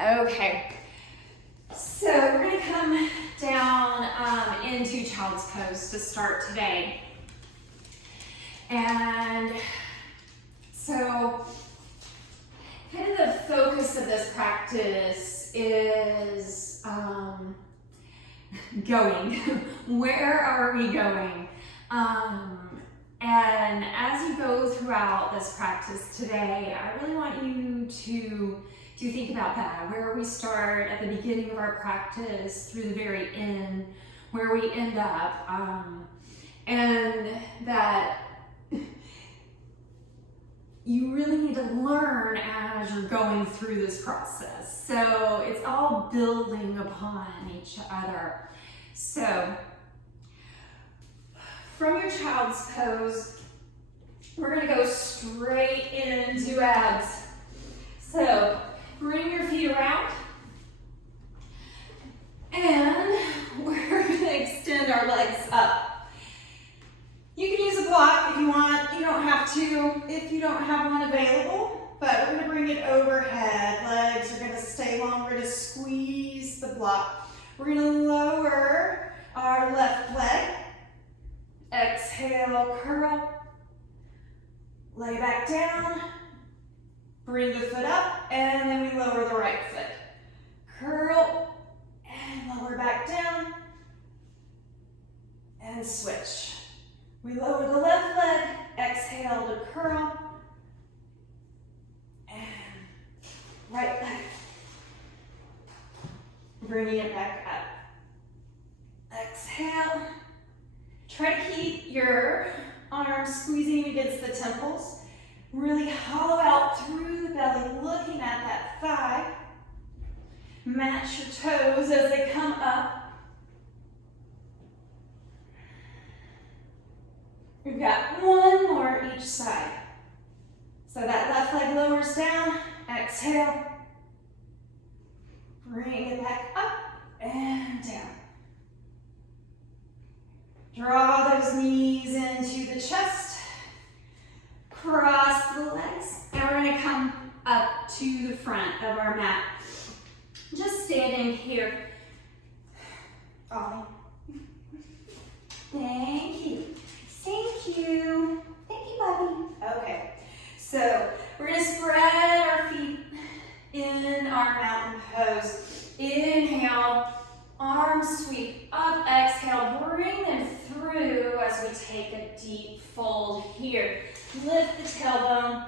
Okay, so we're going to come down into child's pose to start today. And so kind of the focus of this practice is going. Where are we going? And as you go throughout this practice today, I really want you to think about that, where we start at the beginning of our practice through the very end, where we end up, and that you really need to learn as you're going through this process. So it's all building upon each other. So from your child's pose, we're going to go straight into abs. So bring your feet around, and we're going to extend our legs up. You can use a block if you want. You don't have to if you don't have one available, but we're going to bring it overhead. Legs are going to stay long. We're going to squeeze the block. We're going to lower our left leg. Exhale, curl. Lay back down. Bring the foot up, and then we lower the right foot. Curl, and lower back down, and switch. We lower the left leg, exhale to curl, and right leg. Bringing it back up. Exhale. Try to keep your arms squeezing against the temples. Really hollow out through the belly, looking at that thigh. Match your toes as they come up. We've got one more each side. So that left leg lowers down. Exhale. Bring it back up and down. Draw those knees into the chest. Cross the legs, and we're going to come up to the front of our mat. Just standing here. Ollie. Thank you. Thank you. Thank you, Bobby. Okay, so we're going to spread our feet in our mountain pose. Inhale, arms sweep up. Exhale, bring them through as we take a deep fold here. Lift the tailbone,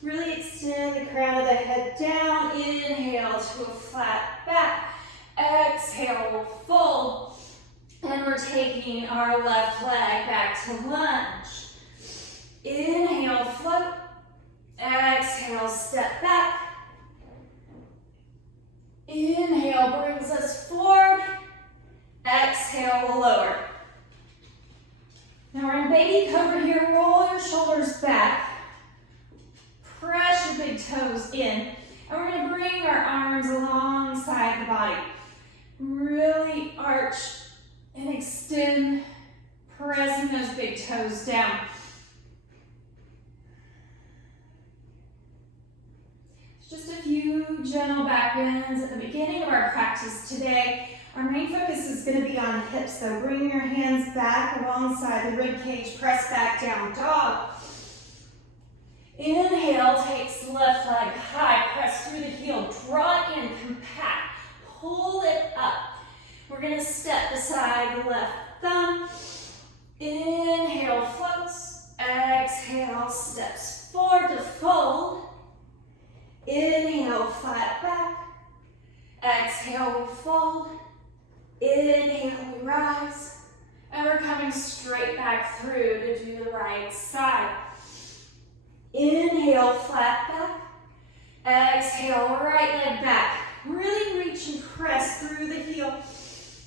really extend the crown of the head down. Inhale to a flat back. Exhale, we'll fold. And we're taking our left leg back to lunge. Inhale, float. Exhale, step back. Inhale brings us forward. Exhale, we'll lower. Now we're in baby cobra here. Roll your shoulders back. Press your big toes in. And we're going to bring our arms alongside the body. Really arch and extend, pressing those big toes down. Just a few gentle back bends at the beginning of our practice today. Our main focus is going to be on hips, so bring your hands back alongside the rib cage, press back down, dog. Inhale, takes the left leg high, press through the heel, draw it in, compact, pull it up. We're going to step beside the left thumb. Inhale, floats. Exhale, steps forward to fold. Inhale, flat back. Exhale, we fold. Inhale, we rise. And we're coming straight back through to do the right side. Inhale, flat back. Exhale, right leg back. Really reach and press through the heel.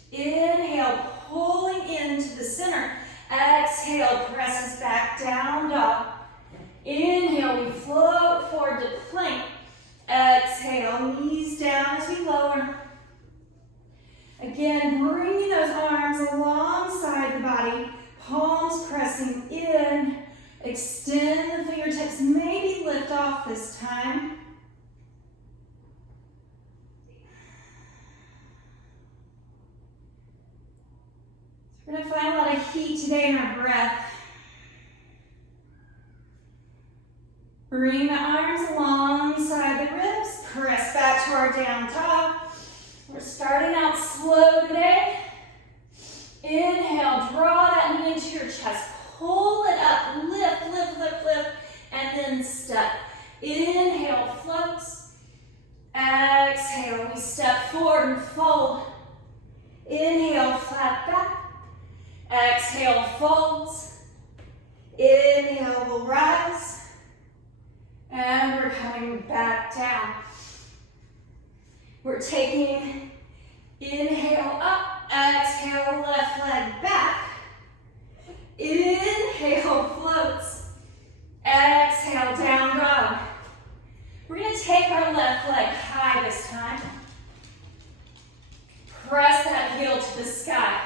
Inhale, pulling into the center. Exhale, presses back down, dog. Inhale, we float forward to plank. Exhale, knees down as we lower. Again, bringing those arms alongside the body, palms pressing in. Extend the fingertips, maybe lift off this time. We're going to find a lot of heat today in our breath. Bring the arms alongside the ribs. Press back to our down dog. We're starting out slow today. Inhale, draw that knee into your chest. Pull it up, lift, lift, lift, lift, and then step. Inhale, floats. Exhale, we step forward and fold. Inhale, flat back. Exhale, folds. Inhale, we'll rise. And we're coming back down. We're taking inhale up, exhale, left leg back. Inhale, floats. Exhale, down dog. We're going to take our left leg high this time. Press that heel to the sky.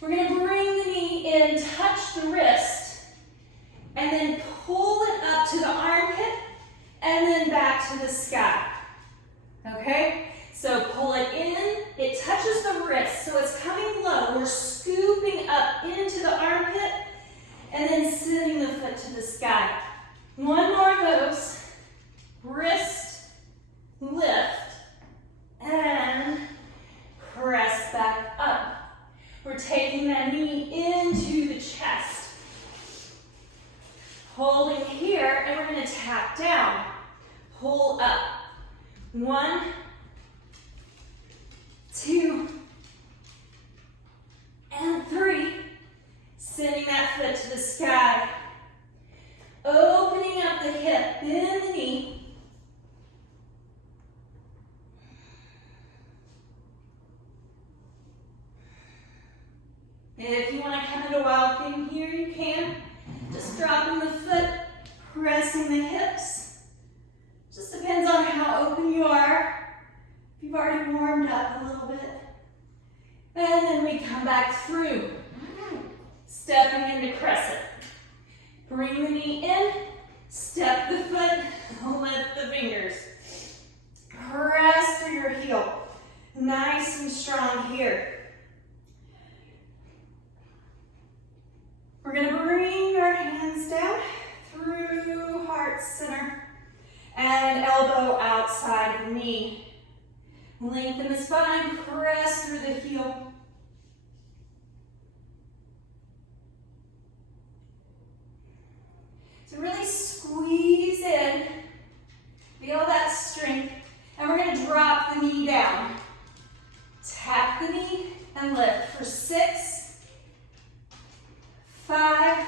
We're going to bring the knee in, touch the wrist, and then pull it up to the armpit, and then back to the sky. Okay? So pull it in, it touches the wrist, so it's coming low. We're scooping up into the armpit, and then sending the foot to the sky. One more of those. Wrist, lift, and press back up. We're taking that knee into the chest. Holding here, and we're going to tap down. Pull up. 1, 2, and 3. Sending that foot to the sky. Opening up the hip, bend the knee. If you want to come into wild thing here, you can. Just dropping the foot, pressing the hips. Just depends on how open you are. If you've already warmed up a little bit. And then we come back through. Stepping into crescent. Bring the knee in, step the foot, lift the fingers. Press through your heel. Nice and strong here. We're going to bring our hands down through heart center and elbow outside of the knee. Lengthen the spine, press through the heel. So really squeeze in, feel that strength, and we're going to drop the knee down. Tap the knee and lift for 6, 5,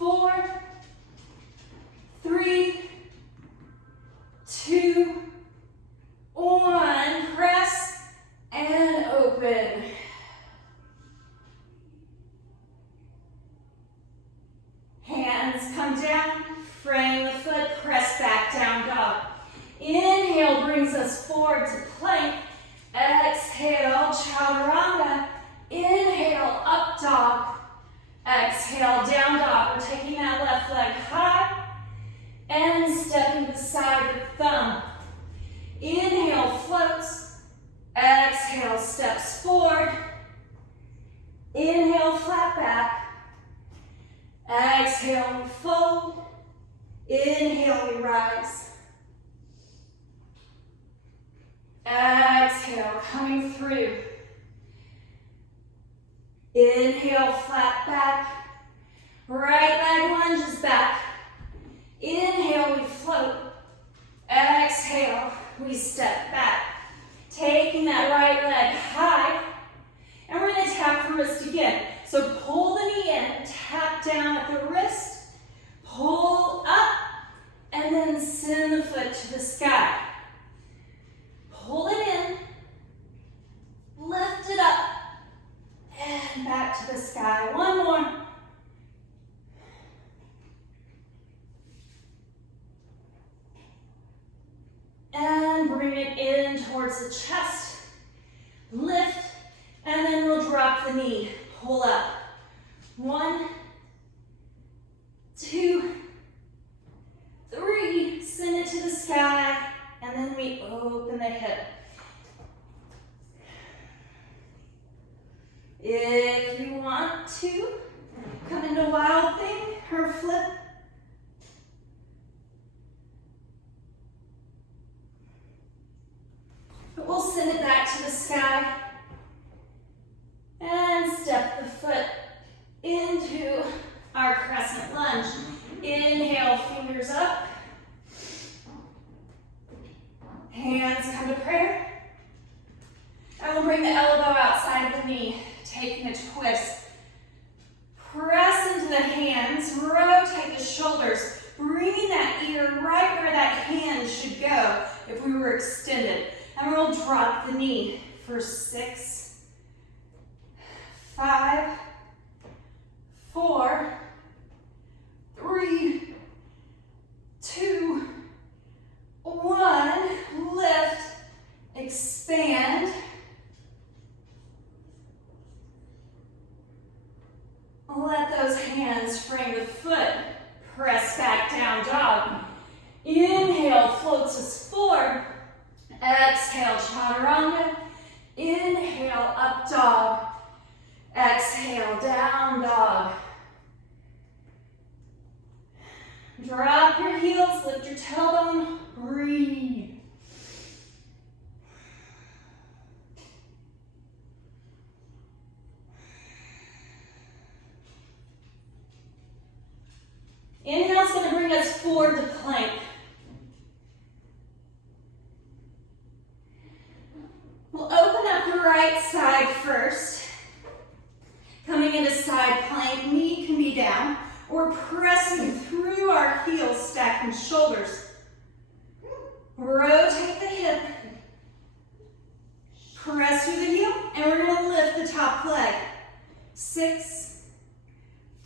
4, 3, 2, 1. Press and open. Hands come down, frame the foot, press back down dog. Inhale brings us forward to plank. Exhale, chaturanga. Inhale, up dog. Exhale, down dog. We're taking that left leg high and stepping beside the thumb. Inhale, floats. Exhale, steps forward. Inhale, flat back. Exhale, we fold. Inhale, we rise. Exhale, coming through. Inhale, flat back. Right leg lunges back. Inhale, we float. Exhale, we step back. Taking that right leg high. And we're going to tap the wrist again. So pull the knee in, tap down at the wrist, pull up, and then send the foot to the sky. Pull it in, lift it up, and back to the sky. One more. And bring it in towards the chest. Lift, and then we'll drop the knee. Pull up. 1, 2, 3. Send it to the sky, and then. and then we open the hip. If you want to, come into wild thing or flip. But we'll send it back to the sky and step the foot into our crescent lunge. Inhale, fingers up. Hands come to prayer. And we'll bring the elbow outside of the knee, taking a twist. Press into the hands, rotate the shoulders, bringing that ear right where that hand should go if we were extended. And we'll drop the knee for 6, 5, 4, 3, 2, 1. Lift, expand. Let those hands frame the foot. Press back down dog. Inhale, floats us forward. Exhale, chaturanga. Inhale, up dog. Exhale, down dog. Drop your heels, lift your tailbone, breathe. Inhale is going to bring us forward to plank. We'll open up the right side first. Coming into side plank, knee can be down. We're pressing through our heels, stacking shoulders. Rotate the hip. Press through the heel, and we're going to lift the top leg. 6,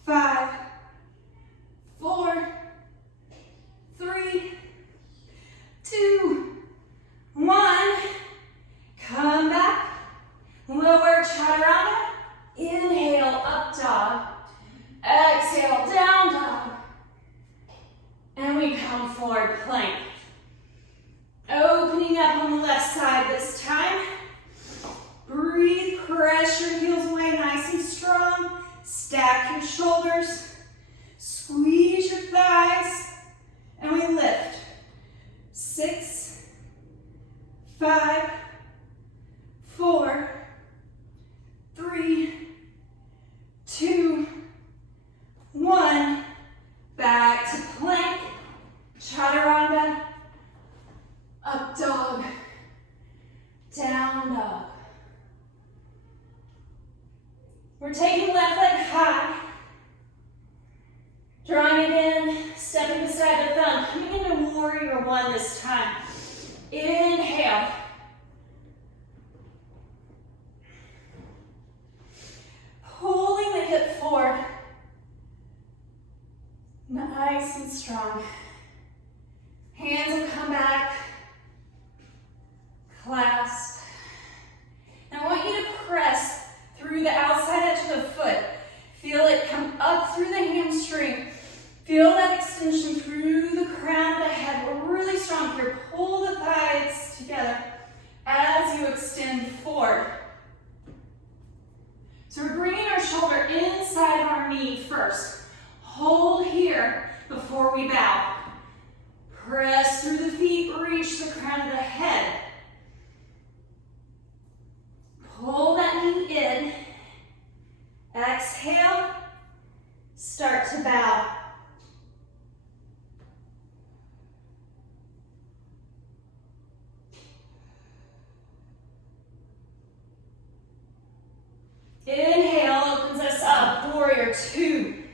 5, 4, 3, 2, 1. Come back. Lower chaturanga. Inhale, up dog. Exhale, down dog. And we come forward plank. Opening up on the left side this time. Breathe, press your heels away nice and strong. Stack your shoulders. Squeeze your thighs, and we lift. 6, 5, 4, 3, 2, 1. Back to plank, chaturanga, up dog, down dog. We're taking left leg high. Drawing it in, stepping beside the thumb, coming into warrior one this time. Inhale. Pulling the hip forward. Nice and strong. Hands will come back. Clasp. Now I want you to press through the outside edge of the foot. Feel it come up through the hamstring. Feel that extension through the crown of the head. We're really strong here. Pull the thighs together as you extend forward. So we're bringing our shoulder inside of our knee first. Hold here before we bow. Press through the feet, reach the crown of the head. Pull that knee in. Exhale. Start to bow. Inhale opens us up, warrior two.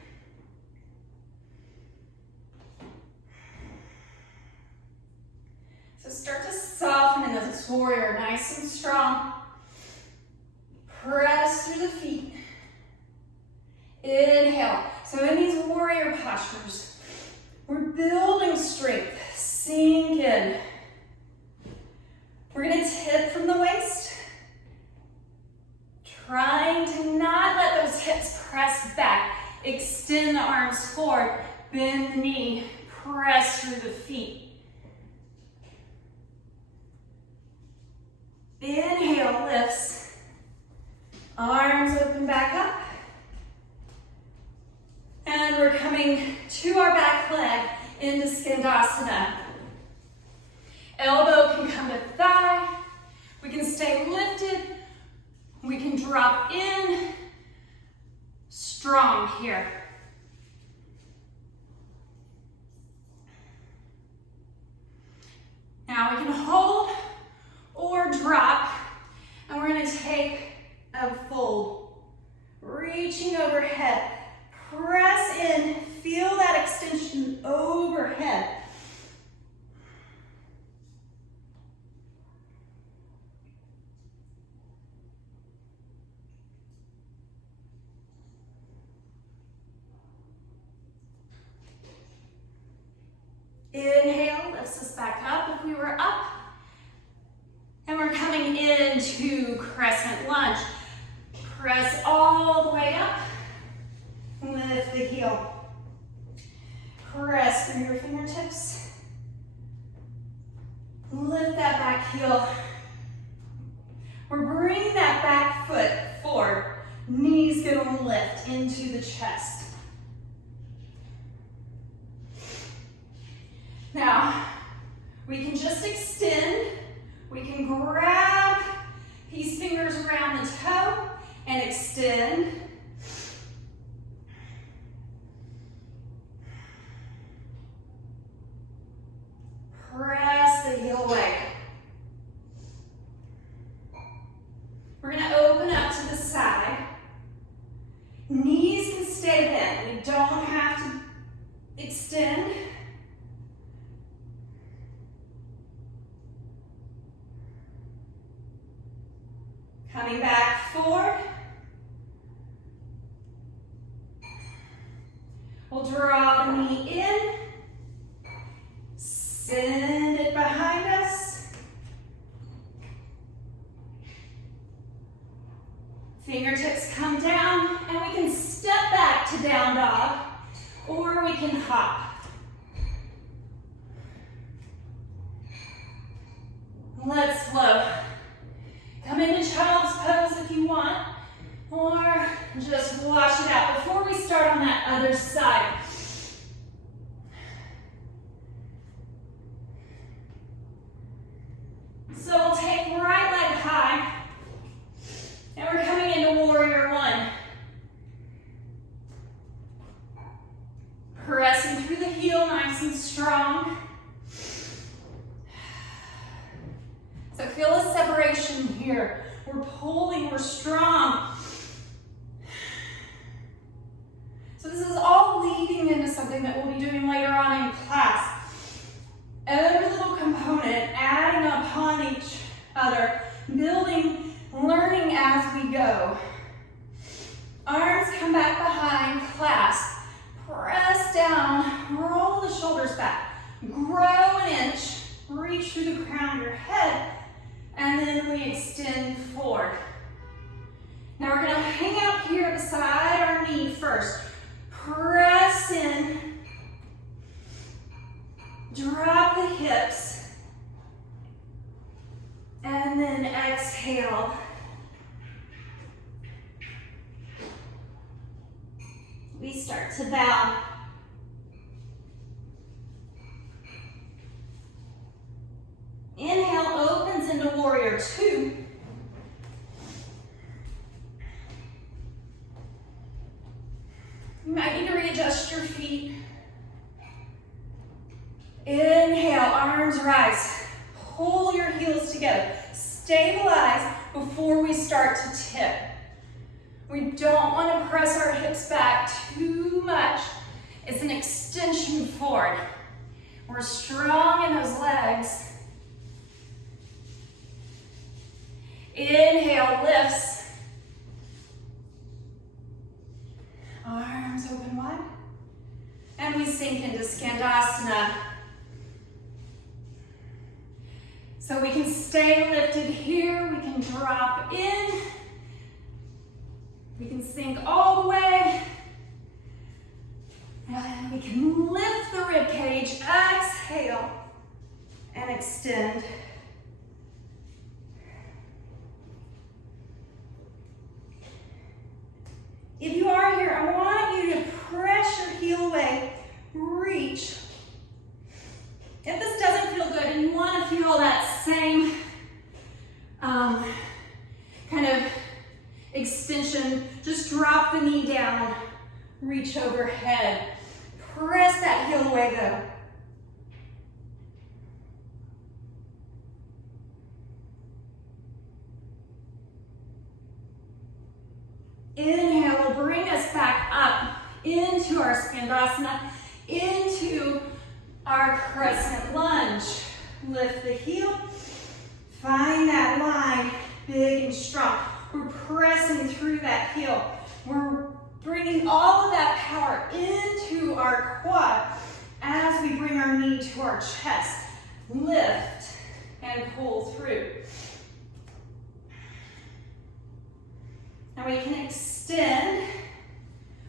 So start to soften in this warrior, nice and strong. Press through the feet. Inhale. So in these warrior postures, we're building strength. Sink in. We're going to tip from the waist. Trying to not let those hips press back. Extend the arms forward. Bend the knee. Press through the feet. Inhale, lifts. Arms arms open back up. And we're coming to our back leg into Skandasana. Elbow can come to thigh. We can stay lifted. We can drop in. Strong here. Now we can hold or drop, and we're going to take a fold. Reaching overhead. Press in. Feel that extension overhead. Inhale, lifts us back up if we were up. And we're coming into crescent lunge. Press all the way up. Lift the heel. Press through your fingertips. Lift that back heel. We're bringing that back foot forward. Knees gonna lift into the chest. Now, we can just extend. We can grab these fingers around the toe and extend. Press the heel away. We're going to open up to the side. Knees can stay bent. We don't have to extend. Coming back forward. We'll draw the knee in. Send it behind us. Fingertips come down, and we can step back to down dog, or we can hop. Let's flow. Come into child's pose if you want, or just wash it out before we start on that other side. So we'll take right leg high, and we're coming into warrior one. Pressing through the heel nice and strong. So feel a separation here. We're pulling, we're strong. So this is all leading into something that we'll be doing later on in class. Every little component adding upon each other, building, learning as we go. Arms come back behind, clasp, press down, roll the shoulders back, grow an inch, reach through the crown of your head, and then we extend forward. Now we're going to hang out here beside our knee first. Press in. Drop the hips. And then exhale. We start to bow. Inhale opens into warrior two. You might need to readjust your feet. Inhale, arms rise. Pull your heels together. Stabilize before we start to tip. We don't want to press our hips back too much. It's an extension forward. We're strong in those legs. Inhale, lifts. Arms open wide. And we sink into Skandasana. So we can stay lifted here. We can drop in. We can sink all the way. And we can lift the rib cage. Exhale. And extend. feel that same kind of extension, just drop the knee down, reach overhead. Press that heel away though. Inhale will bring us back up into our Skandasana, into our crescent lunge. Lift the heel, find that line, big and strong. We're pressing through that heel. We're bringing all of that power into our quad as we bring our knee to our chest. Lift and pull through. Now we can extend.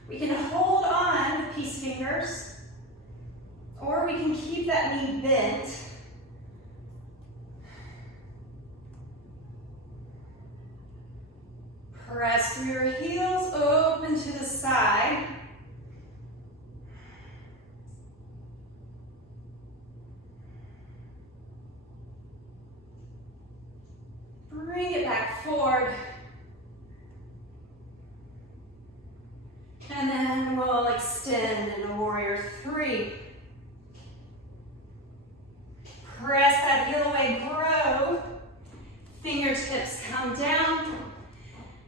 We can hold on with peace fingers, or we can keep that knee bent. Press through your heels, open to the side. Bring it back forward. And then we'll extend into warrior three. Press that heel away, grow. Fingertips come down.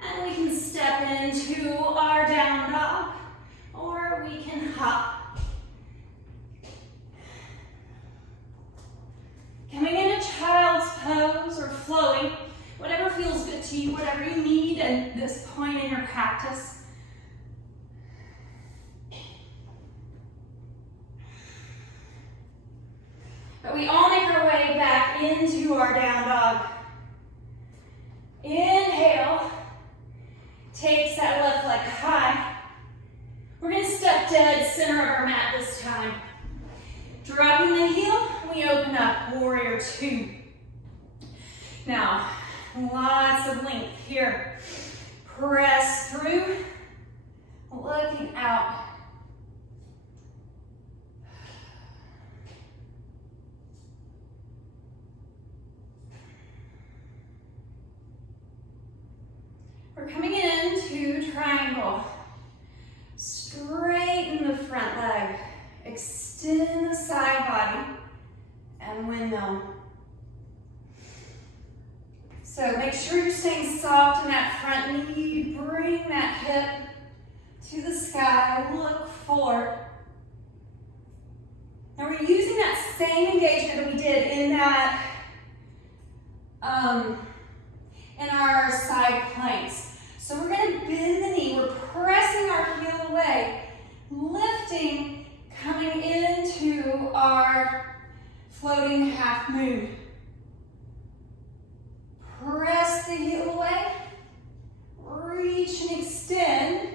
And we can step into our down dog, or we can hop. Coming into child's pose or floating, whatever feels good to you, whatever you need at this point in your practice. But we all make our way back into our down dog. Inhale. Takes that left leg high. We're going to step dead center of our mat this time. Dropping the heel, we open up, warrior two. Now, lots of length here. Press through, looking out. We're coming into triangle. Straighten the front leg. Extend the side body and windmill. So make sure you're staying soft in that front knee. Bring that hip to the sky. Look forward. Now we're using that same engagement that we did in that in our side planks. So we're going to bend the knee. We're pressing our heel away, lifting, coming into our floating half moon. Press the heel away, reach and extend,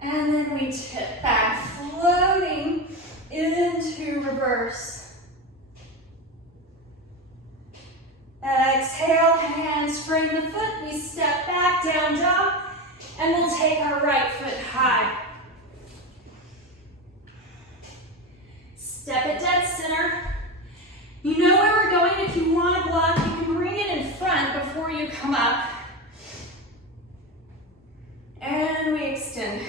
and then we tip back, floating into reverse. Exhale, hands frame the foot. We step back, down dog, and we'll take our right foot high. Step it dead center. You know where we're going. If you want to block, you can bring it in front before you come up. And we extend.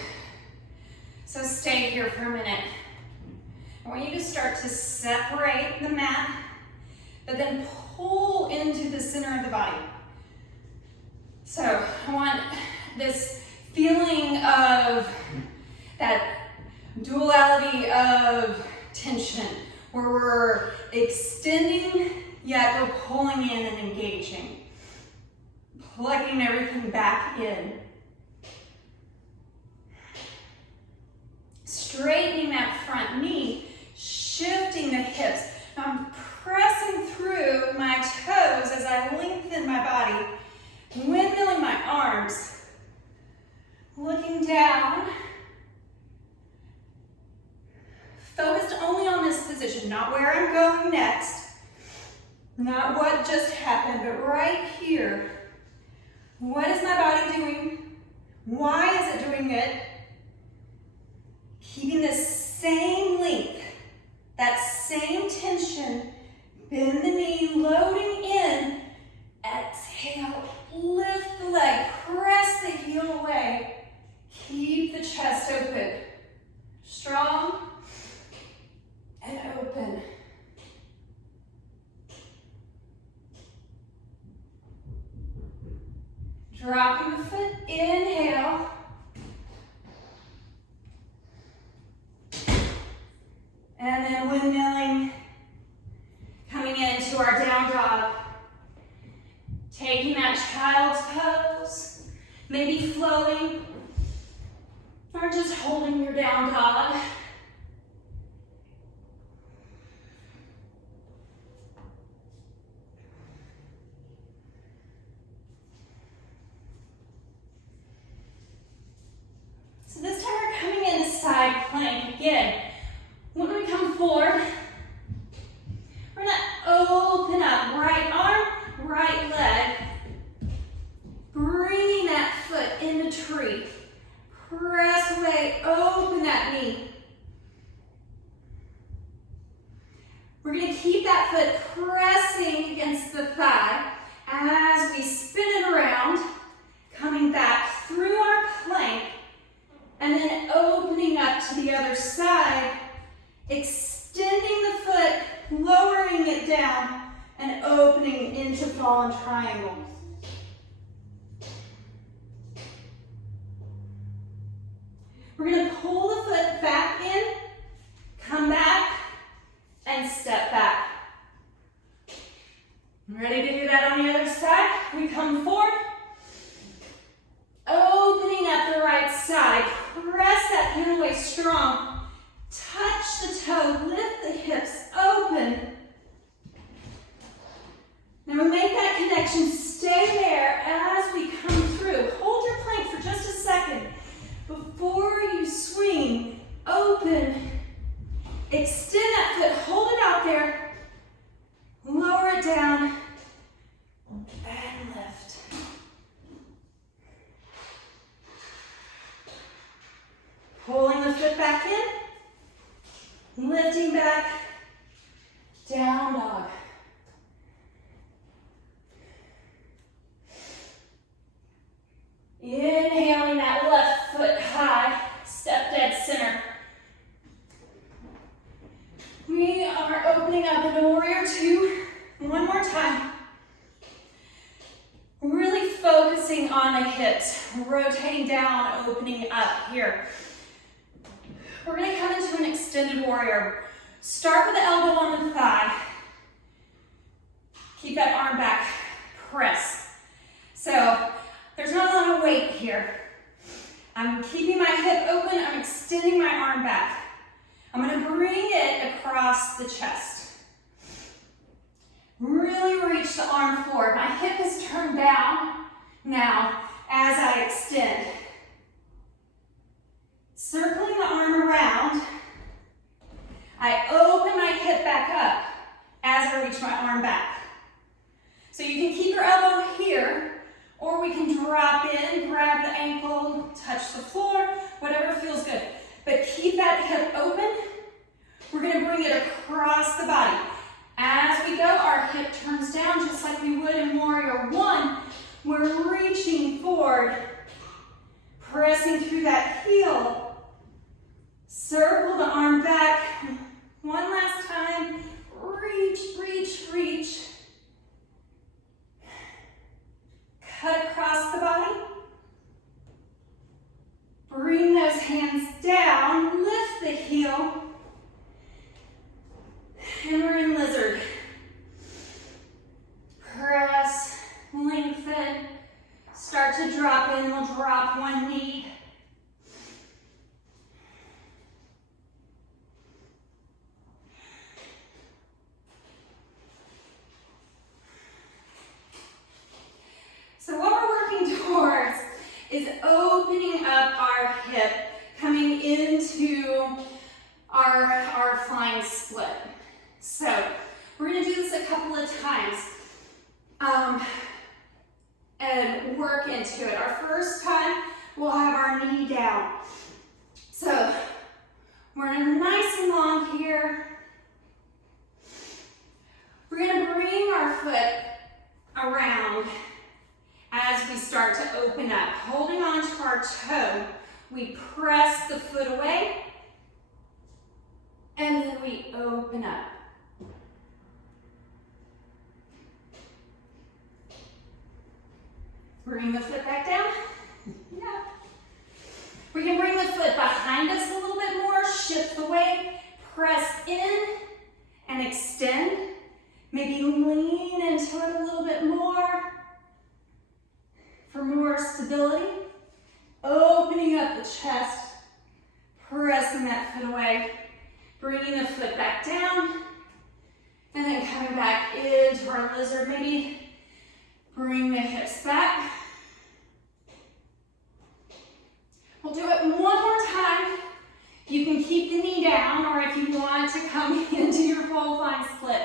So stay here for a minute. I want you to start to separate the mat, but then pull into the center of the body. So I want this feeling of that duality of tension, where we're extending, yet we're pulling in and engaging. Plugging everything back in. Straightening that front knee, shifting the hips. Now I'm pressing through my toes as I lengthen my body, windmilling my arms, looking down, focused only on this position, not where I'm going next, not what just happened, but right here. What is my body doing? Why is it doing it? Keeping the same length, that same tension Bend the knee, loading in. Exhale, lift the leg, press the heel away. Keep the chest open. Strong and open. Dropping the foot, inhale. And then windmilling, coming into our down dog. Taking that child's pose, maybe flowing, or just holding your down dog. So this time we're coming into side plank again. When we come forward, we're gonna open up, right arm, right leg, bringing that foot in the tree. Press away, open that knee. We're gonna keep that foot pressing against the thigh as we spin it around, coming back through our plank, and then opening up to the other side, extending the foot, lowering it down, and opening into fallen triangle. We're going to pull the foot back in, come back, and step back. Ready to do that on the other side? We come forward, opening up the right side. Press that heel away strong. Touch the toe, lift the hips, open. Now we make that connection, stay there as we come through. Hold your plank for just a second. Before you swing, open. Extend that foot, hold it out there. Lower it down, and lift. Pulling the foot back in, lifting back, down dog. Inhaling that left foot high, step dead center. We are opening up into warrior two. One more time. Really focusing on the hips, rotating down, opening up here. We're going to come into an extended warrior. Start with the elbow on the thigh. Keep that arm back, press. So there's not a lot of weight here. I'm keeping my hip open, I'm extending my arm back. I'm going to bring it across the chest. Really reach the arm forward. My hip is turned down now as I extend. Circling the arm around, I open my hip back up as I reach my arm back. So you can keep your elbow here, or we can drop in, grab the ankle, touch the floor, whatever feels good. But keep that hip open. We're going to bring it across the body. As we go, our hip turns down just like we would in Warrior One. We're reaching forward, pressing through that heel. Circle the arm back. One last time. Reach, reach, reach. Cut across the body. Bring those hands down. Lift the heel. And we're in lizard. Press, lengthen. Start to drop in. We'll drop one knee. So what we're working towards is opening up our hip, coming into our flying split. So we're going to do this a couple of times and work into it. Our first time, we'll have our knee down. So we're nice and long here. We're we press the foot away, and then we open up. Bring the foot back down. Yeah. We can bring the foot behind us a little bit more, shift the weight, press in and extend. Maybe lean into it a little bit more for more stability. Opening up the chest, pressing that foot away, bringing the foot back down, and then coming back into our lizard. Maybe bring the hips back. We'll do it one more time. You can keep the knee down, or if you want to come into your full flying split,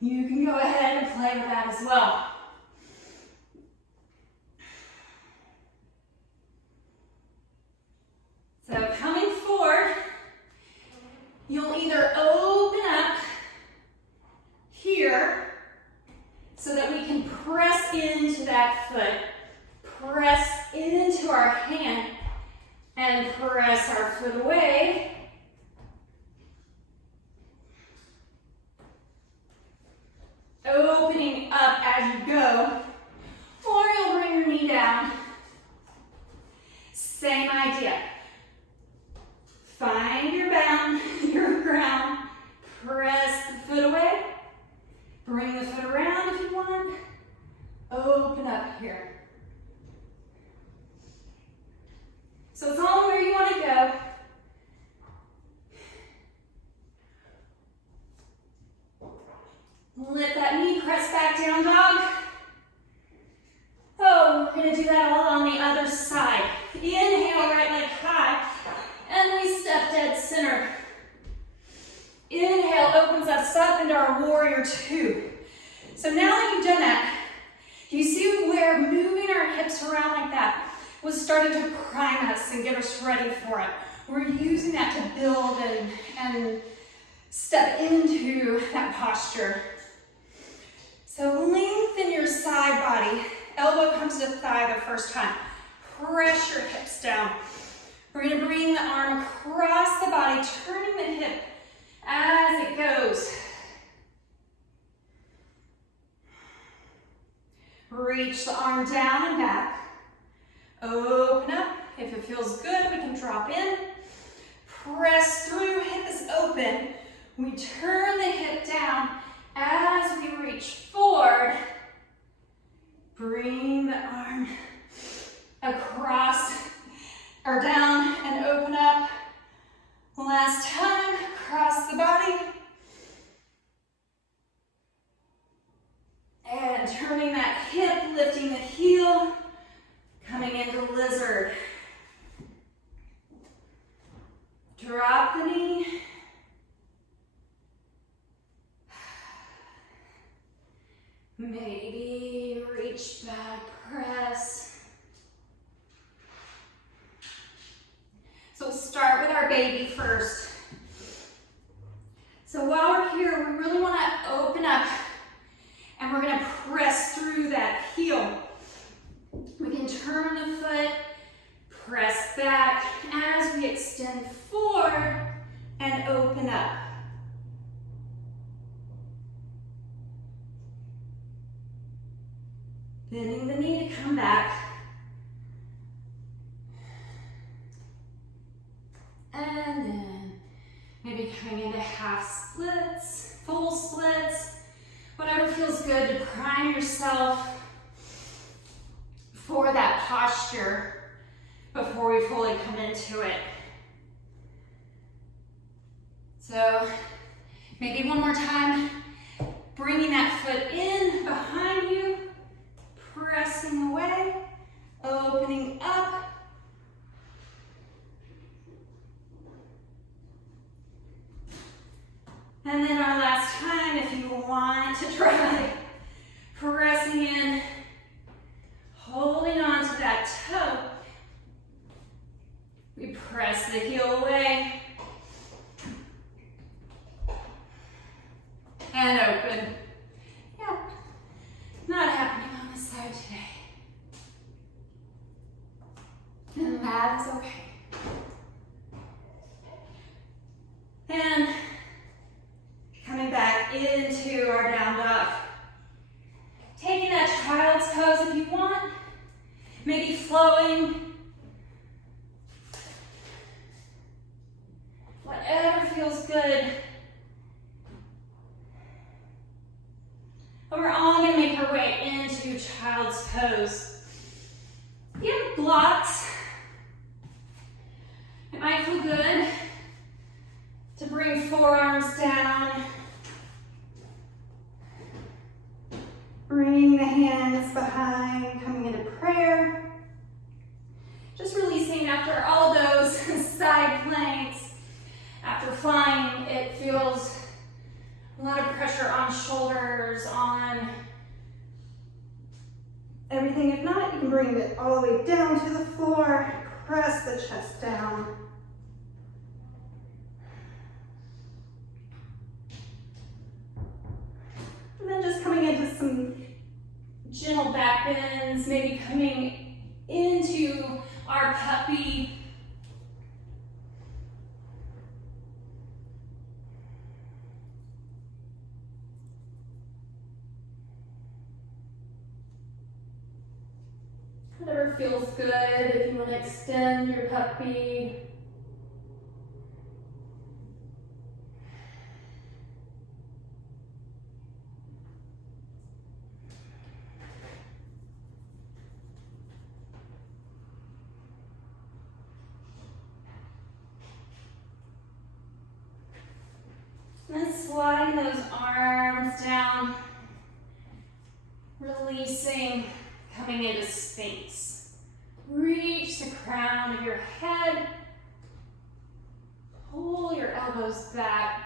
you can go ahead and play with that as well. So coming forward, you'll either open up here so that we can press into that foot, press into our hand, and press our foot away. Opening up as you go, or you'll bring your knee down. Same idea. Find your bound, your ground, press the foot away, bring the foot around if you want, open up here. So it's all where you want to go. Lift that knee, press back down, dog. Oh, we're going to do that all on the other side. Inhale, right leg high, and we step dead center. Inhale opens us up into our warrior two. So now that you've done that, you see where moving our hips around like that was starting to prime us and get us ready for it. We're using that to build and step into that posture. So lengthen your side body. Elbow comes to thigh the first time. Press your hips down. We're going to bring the arm across the body, turning the hip as it goes. Reach the arm down and back. Open up. If it feels good, we can drop in. Press through, hip is open. We turn the hip down as we reach forward. Bring the arm across or down and open up. Last time, across the body. And turning that hip, lifting the heel, coming into lizard. Drop the knee. Maybe reach back, press. So we'll start with our baby first. So while we're here, we really want to open up and we're going to press through that heel. We can turn the foot, press back as we extend forward and open up. Bending the knee to come back. And then maybe coming into half splits, full splits, whatever feels good to prime yourself for that posture before we fully come into it. So maybe one more time, bringing that foot in behind you, pressing away, opening up. And then our last time, if you want to try, pressing in, holding on to that toe. We press the heel away. And open. Yeah, not happening on this side today. And that that is okay. And coming back into our down dog. Taking that child's pose if you want. Maybe flowing. Whatever feels good. But we're all going to make our way into child's pose. If you have blocks, it might feel good to bring forearms down. Bring the hands behind, coming into prayer. Just releasing after all those side planks. After flying, it feels a lot of pressure on shoulders, on everything. If not, you can bring it all the way down to the floor. Press the chest down. And then just coming into some gentle back bends, maybe coming into our puppy. Whatever feels good, if you want to extend your puppy. And sliding those arms down, releasing, coming into Sphinx. Reach the crown of your head. Pull your elbows back.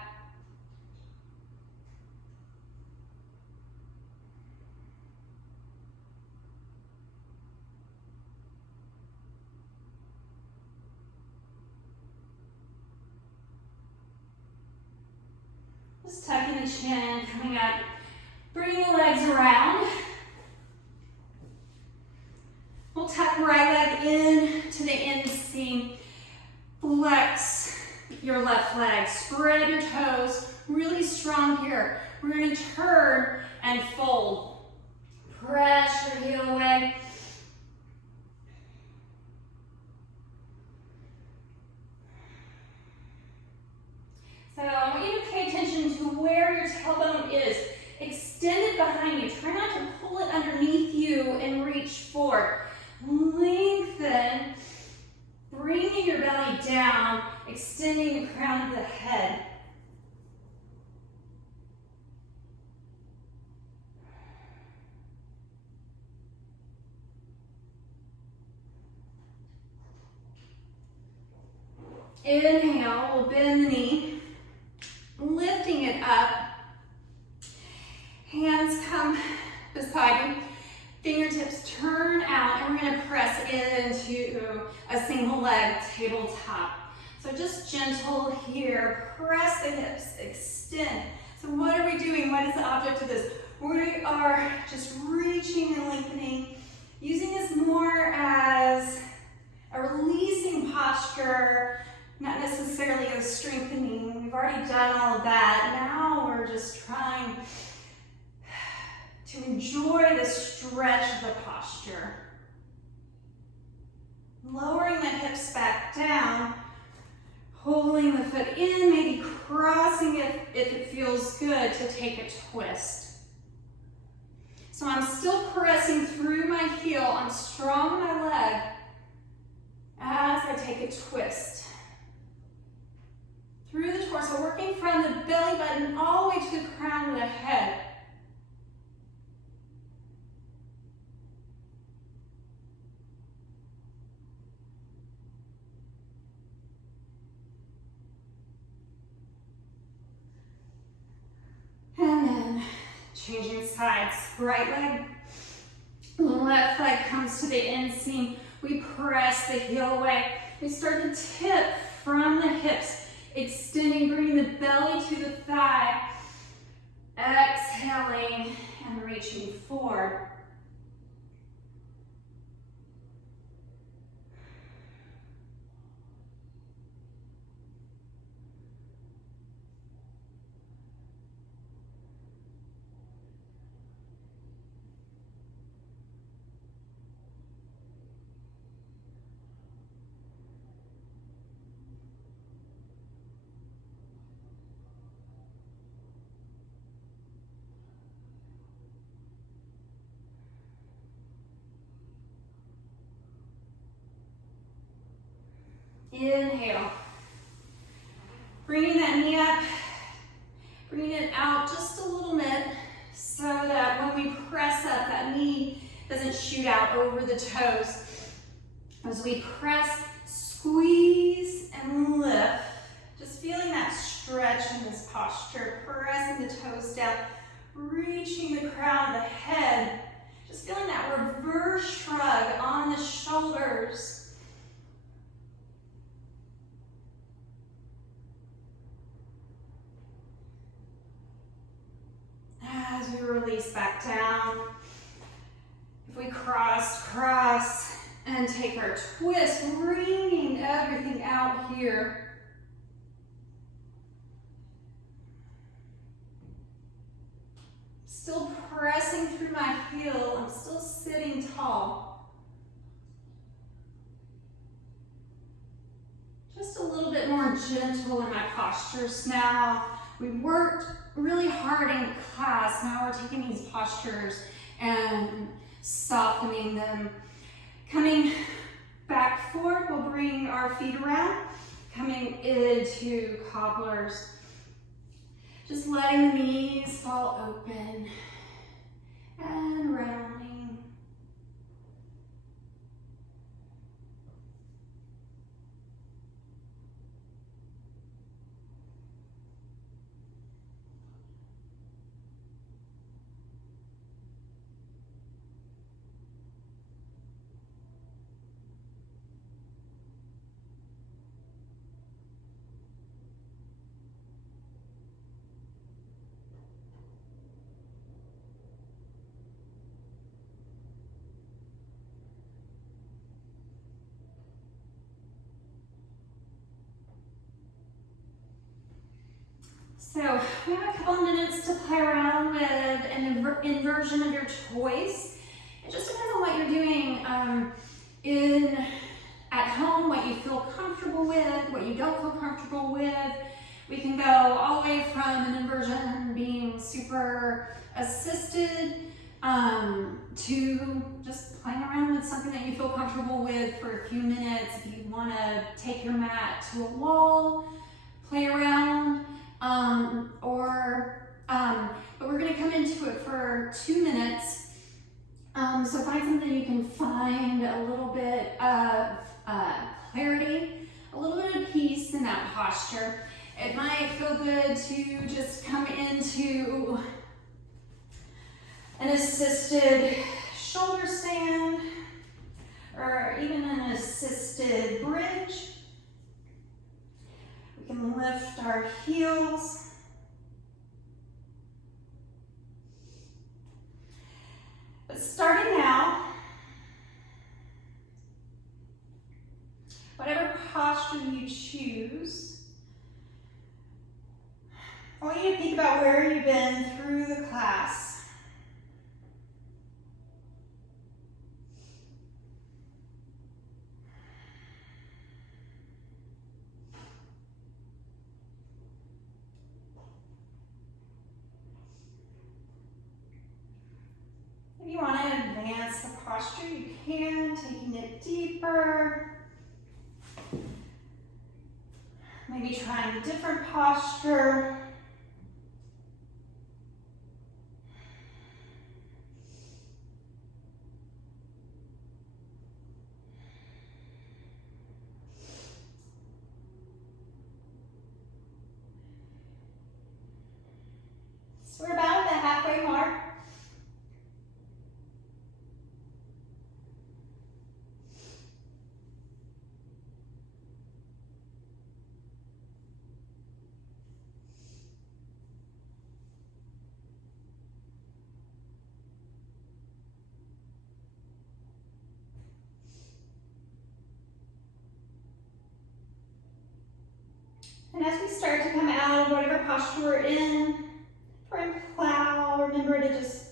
Just tucking the chin, coming up. Bring the legs around. We'll tuck right leg in to the inseam. Flex your left leg. Spread your toes. Really strong here. We're going to turn and fold. Press your heel away. So I want you to pay attention to where your tailbone is. Extend it behind you. Try not to pull it underneath you and reach forward. Lengthen, bringing your belly down, extending the crown of the head. Inhale, we'll bend the knee, lifting it up. Hands come beside you. Fingertips turn out, and we're going to press into a single leg tabletop. So just gentle here. Press the hips, extend. So what are we doing? What is the object of this? We are just reaching and lengthening, using this more as a releasing posture, not necessarily a strengthening. We've already done all of that. Now we're just trying to enjoy the stretch of the posture. Lowering the hips back down, pulling the foot in, maybe crossing it if it feels good to take a twist. So I'm still pressing through my heel, I'm strong in my leg as I take a twist. Through the torso, working from the belly button all the way to the crown of the head. And then changing sides. Right leg, left leg comes to the inseam. We press the heel away. We start to tip from the hips, extending, bringing the belly to the thigh. Exhaling and reaching forward. Inhale. Bringing that knee up, bringing it out just a little bit so that when we press up, that knee doesn't shoot out over the toes. As we press, squeeze, and lift, just feeling that stretch in this posture, pressing the toes down, reaching the crown of the head, just feeling that reverse shrug on the shoulders. As we release back down, if we cross, and take our twist, bringing everything out here. Still pressing through my heel, I'm still sitting tall. Just a little bit more gentle in my postures now. We worked really hard in class, now we're taking these postures and softening them. Coming back forward, we'll bring our feet around, coming into cobblers. Just letting the knees fall open and rounding. So we have a couple of minutes to play around with an inversion of your choice. It just depends on what you're doing at home, what you feel comfortable with, what you don't feel comfortable with. We can go all the way from an inversion being super assisted to just playing around with something that you feel comfortable with for a few minutes. If you want to take your mat to a wall, play around. But we're going to come into it for 2 minutes. So find something you can find a little bit of clarity, a little bit of peace in that posture. It might feel good to just come into an assisted shoulder stand or even an assisted bridge. We can lift our heels. But starting now, whatever posture you choose, I want you to think about where you've been through the class. If you want to advance the posture, you can, taking it deeper. Maybe trying a different posture. So we're about at the halfway mark. And as we start to come out of whatever posture we're in, front plow, remember to just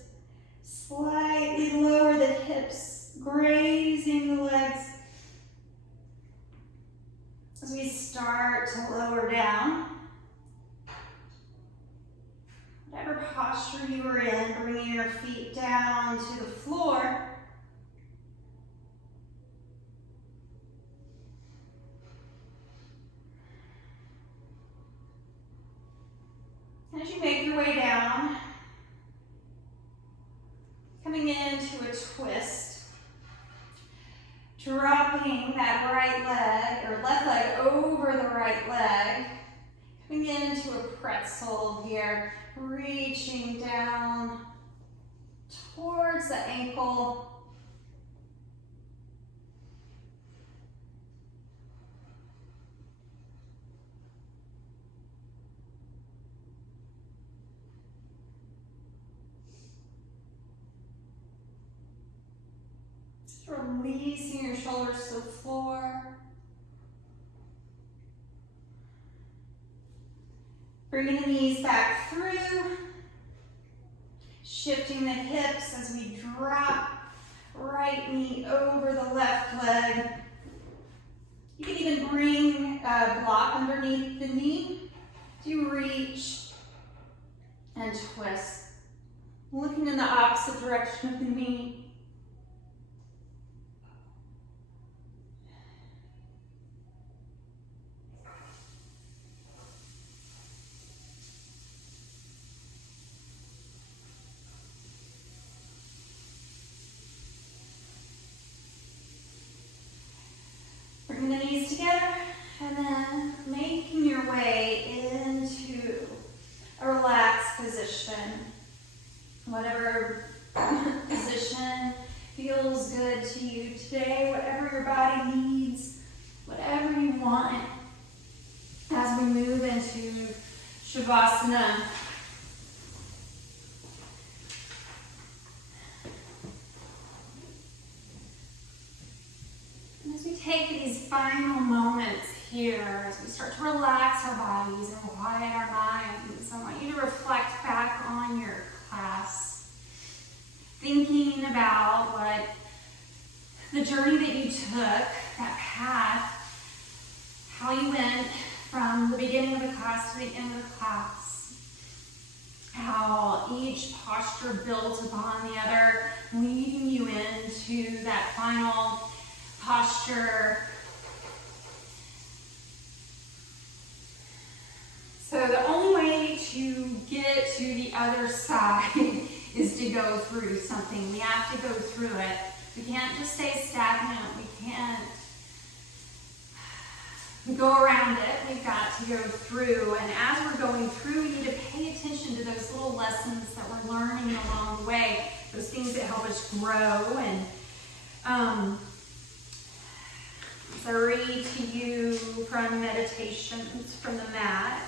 slightly lower the hips, grazing the legs. As we start to lower down, whatever posture you were in, bringing your feet down to the floor. twist. Dropping that right leg or left leg over the right leg. Coming into a pretzel here. Reaching down towards the ankle. Releasing your shoulders to the floor. Bringing the knees back through. Shifting the hips as we drop right knee over the left leg. You can even bring a block underneath the knee. You reach and twist. Looking in the opposite direction of the knee. Bring the knees together and then making your way into a relaxed position. Whatever position feels good to you today, whatever your body needs, whatever you want as we move into Shavasana. As we take these final moments here, as we start to relax our bodies and quiet our minds, I want you to reflect back on your class, thinking about what the journey that you took, that path, how you went from the beginning of the class to the end of the class, how each posture built upon the other, leading you into that final posture. So the only way to get to the other side is to go through something. We have to go through it. We can't just stay stagnant. We can't go around it. We've got to go through. And as we're going through, we need to pay attention to those little lessons that we're learning along the way, those things that help us grow. And as I read to you from Meditations from the Mat,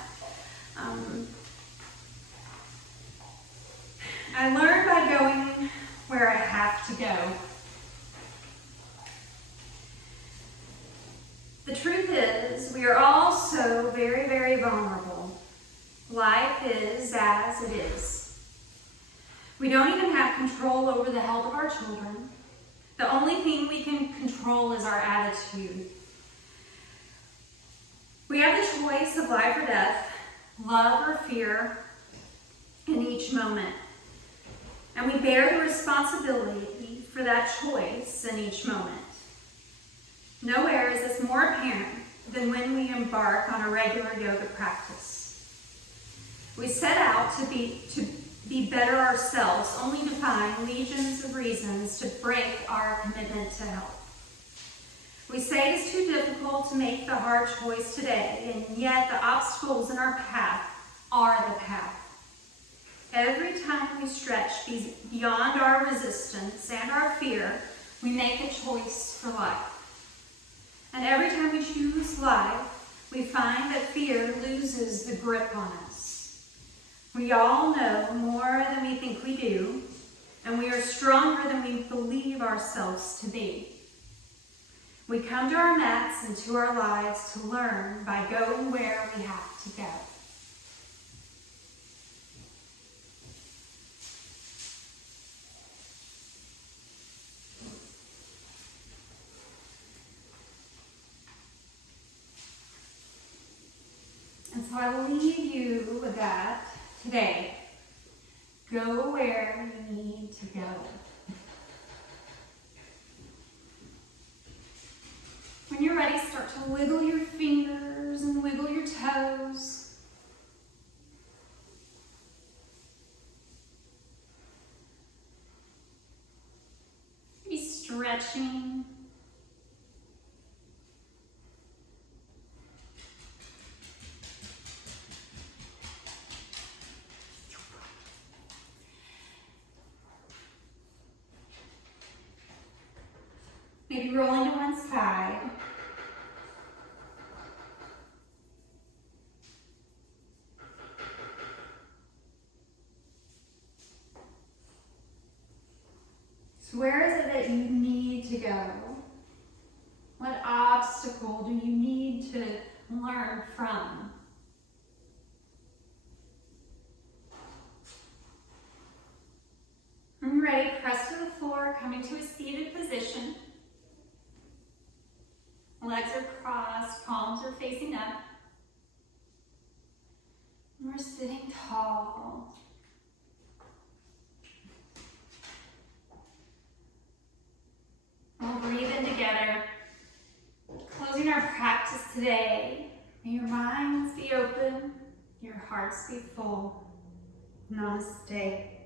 I learn by going where I have to go. The truth is, we are all so very, very vulnerable. Life is as it is. We don't even have control over the health of our children. The only thing we can control is our attitude. We have the choice of life or death, love or fear in each moment. And we bear the responsibility for that choice in each moment. Nowhere is this more apparent than when we embark on a regular yoga practice. We set out to be better ourselves, only to find legions of reasons to break our commitment to health. We say it's too difficult to make the hard choice today, and yet the obstacles in our path are the path. Every time we stretch beyond our resistance and our fear, we make a choice for life. And every time we choose life, we find that fear loses the grip on us. We all know more than we think we do, and we are stronger than we believe ourselves to be. We come to our mats and to our lives to learn by going where we have to go. And so I will leave you with that today. Go where you need to go. When you're ready, start to wiggle your fingers and wiggle your toes. stretching. Maybe rolling to one side. So where is it that you need to go? What obstacle do you need to learn from? When you're ready, press to the floor, coming to a seated position. Legs are crossed, palms are facing up. And we're sitting tall. We'll breathe in together. Closing our practice today. May your minds be open, your hearts be full. Namaste.